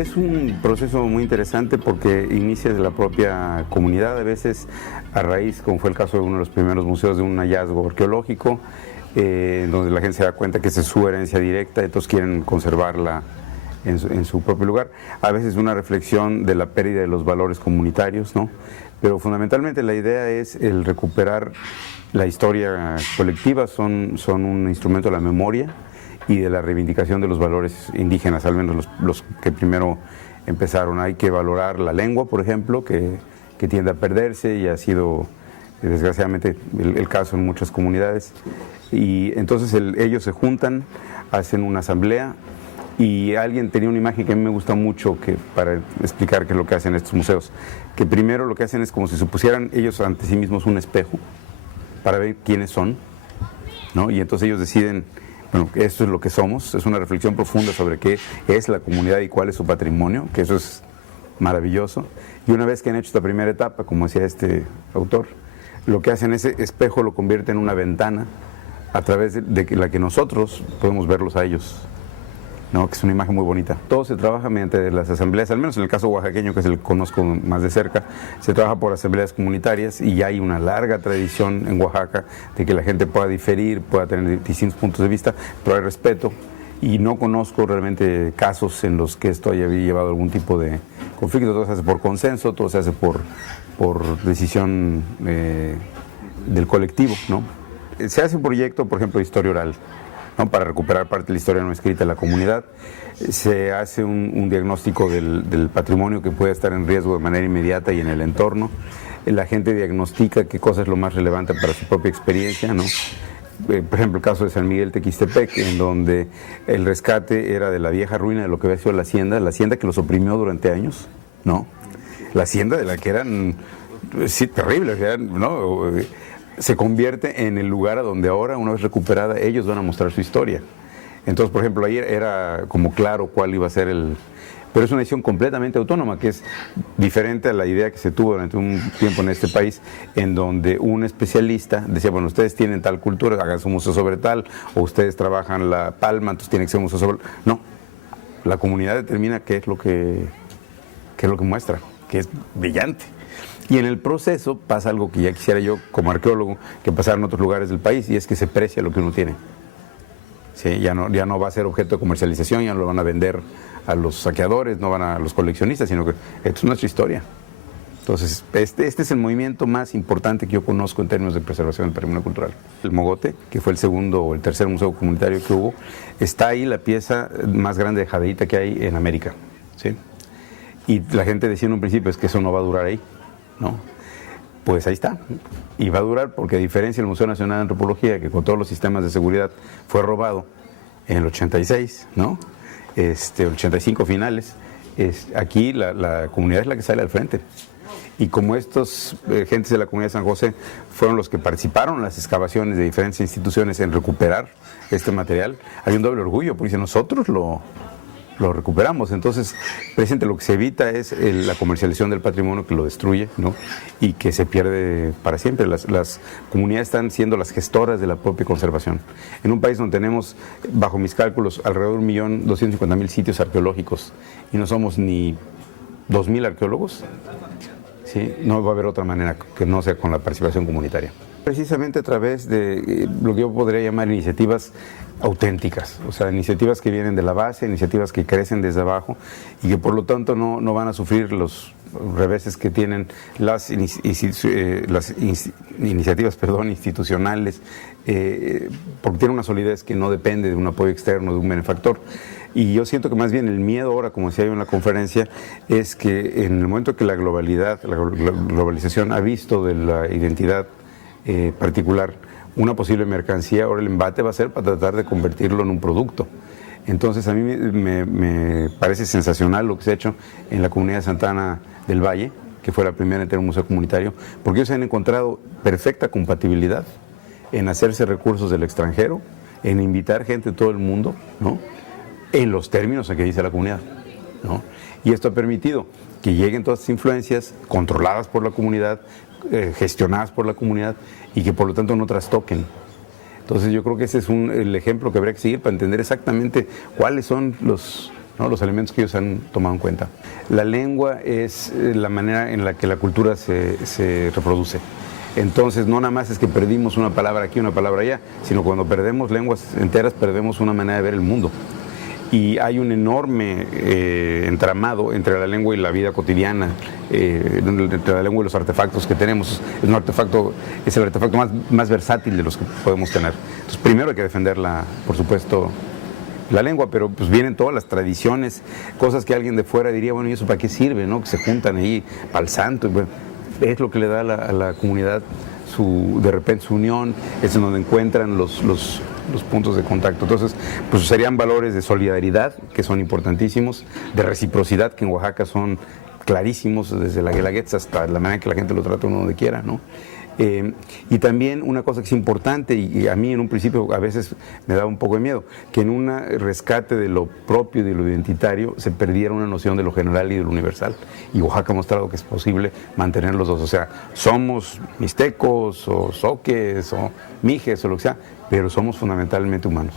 Es un proceso muy interesante porque inicia de la propia comunidad, a veces a raíz, como fue el caso de uno de los primeros museos, de un hallazgo arqueológico, donde la gente se da cuenta que esa es su herencia directa, entonces quieren conservarla en su propio lugar. A veces una reflexión de la pérdida de los valores comunitarios, ¿no? Pero fundamentalmente la idea es el recuperar la historia colectiva, son un instrumento de la memoria y de la reivindicación de los valores indígenas, al menos los que primero empezaron. Hay que valorar la lengua, por ejemplo, que tiende a perderse y ha sido desgraciadamente el caso en muchas comunidades. Y entonces ellos se juntan, hacen una asamblea, y alguien tenía una imagen que a mí me gusta mucho para explicar qué es lo que hacen estos museos, que primero lo que hacen es como si se pusieran ellos ante sí mismos un espejo para ver quiénes son, ¿no? Y entonces ellos deciden, bueno, esto es lo que somos, es una reflexión profunda sobre qué es la comunidad y cuál es su patrimonio, que eso es maravilloso. Y una vez que han hecho esta primera etapa, como decía este autor, lo que hacen, ese espejo lo convierte en una ventana a través de la que nosotros podemos verlos a ellos, ¿no? Que es una imagen muy bonita. Todo se trabaja mediante las asambleas, al menos en el caso oaxaqueño, que es el que conozco más de cerca, se trabaja por asambleas comunitarias y ya hay una larga tradición en Oaxaca de que la gente pueda diferir, pueda tener distintos puntos de vista, pero hay respeto, y no conozco realmente casos en los que esto haya llevado algún tipo de conflicto. Todo se hace por consenso, todo se hace por decisión del colectivo, ¿no? Se hace un proyecto, por ejemplo, de historia oral, ¿no? Para recuperar parte de la historia no escrita de la comunidad. Se hace un diagnóstico del patrimonio que puede estar en riesgo de manera inmediata y en el entorno. La gente diagnostica qué cosa es lo más relevante para su propia experiencia, ¿no? Por ejemplo, el caso de San Miguel Tequistepec, en donde el rescate era de la vieja ruina de lo que había sido la hacienda que los oprimió durante años, ¿no? La hacienda de la que eran, sí, terribles, ¿no? Se convierte en el lugar a donde ahora, una vez recuperada, ellos van a mostrar su historia. Entonces, por ejemplo, ahí era como claro cuál iba a ser pero es una decisión completamente autónoma, que es diferente a la idea que se tuvo durante un tiempo en este país, en donde un especialista decía, bueno, ustedes tienen tal cultura, hagan su museo sobre tal, o ustedes trabajan la palma, entonces tiene que ser un museo sobre... No, la comunidad determina qué es lo que muestra, que es brillante. Y en el proceso pasa algo que ya quisiera yo, como arqueólogo, que pasara en otros lugares del país, y es que se precia lo que uno tiene. ¿Sí? Ya no va a ser objeto de comercialización, ya no lo van a vender a los saqueadores, no van a los coleccionistas, sino que esto es nuestra historia. Entonces, este es el movimiento más importante que yo conozco en términos de preservación del patrimonio cultural. El Mogote, que fue el segundo o el tercer museo comunitario que hubo, está ahí la pieza más grande de jadeíta que hay en América, ¿sí? Y la gente decía en un principio, es que eso no va a durar ahí, ¿no? Pues ahí está, y va a durar porque, a diferencia del Museo Nacional de Antropología, que con todos los sistemas de seguridad fue robado en el 86, ¿no? 85 finales, aquí la comunidad es la que sale al frente. Y como estos gentes de la comunidad de San José fueron los que participaron en las excavaciones de diferentes instituciones en recuperar este material, hay un doble orgullo, porque nosotros lo recuperamos. Entonces, precisamente lo que se evita es la comercialización del patrimonio, que lo destruye, ¿no? Y que se pierde para siempre. Las comunidades están siendo las gestoras de la propia conservación. En un país donde tenemos, bajo mis cálculos, alrededor de 1.250.000 sitios arqueológicos y no somos ni 2.000 arqueólogos, ¿sí? No va a haber otra manera que no sea con la participación comunitaria. Precisamente a través de lo que yo podría llamar iniciativas auténticas, o sea, iniciativas que vienen de la base, iniciativas que crecen desde abajo y que por lo tanto no van a sufrir los reveses que tienen las iniciativas institucionales, porque tienen una solidez que no depende de un apoyo externo, de un benefactor. Y yo siento que más bien el miedo ahora, como decía yo en la conferencia, es que en el momento que la globalización ha visto de la identidad particular una posible mercancía, ahora el embate va a ser para tratar de convertirlo en un producto. Entonces a mí me parece sensacional lo que se ha hecho en la comunidad de Santa Ana del Valle, que fue la primera en tener un museo comunitario, porque ellos han encontrado perfecta compatibilidad en hacerse recursos del extranjero, en invitar gente de todo el mundo, ¿no? En los términos en que dice la comunidad, ¿no? Y esto ha permitido que lleguen todas estas influencias controladas por la comunidad, gestionadas por la comunidad, y que por lo tanto no trastoquen. Entonces yo creo que ese es el ejemplo que habría que seguir para entender exactamente cuáles son ¿no? Los elementos que ellos han tomado en cuenta. La lengua es la manera en la que la cultura se reproduce. Entonces, no nada más es que perdimos una palabra aquí, una palabra allá, sino cuando perdemos lenguas enteras, perdemos una manera de ver el mundo. Y hay un enorme entramado entre la lengua y la vida cotidiana, entre la lengua y los artefactos que tenemos. Es el artefacto más versátil de los que podemos tener. Entonces, primero hay que defenderla, por supuesto, la lengua, pero pues vienen todas las tradiciones, cosas que alguien de fuera diría, bueno, ¿y eso para qué sirve, no? Que se juntan ahí para el santo. Bueno, es lo que le da a la comunidad de repente su unión, es en donde encuentran los puntos de contacto. Entonces, pues serían valores de solidaridad, que son importantísimos, de reciprocidad, que en Oaxaca son clarísimos, desde la Guelaguetza hasta la manera que la gente lo trata uno donde quiera, ¿no? Y también una cosa que es importante, y a mí en un principio a veces me daba un poco de miedo, que en un rescate de lo propio y de lo identitario se perdiera una noción de lo general y de lo universal. Y Oaxaca ha mostrado que es posible mantener los dos. O sea, somos mixtecos, o zoques, o mijes, o lo que sea, pero somos fundamentalmente humanos.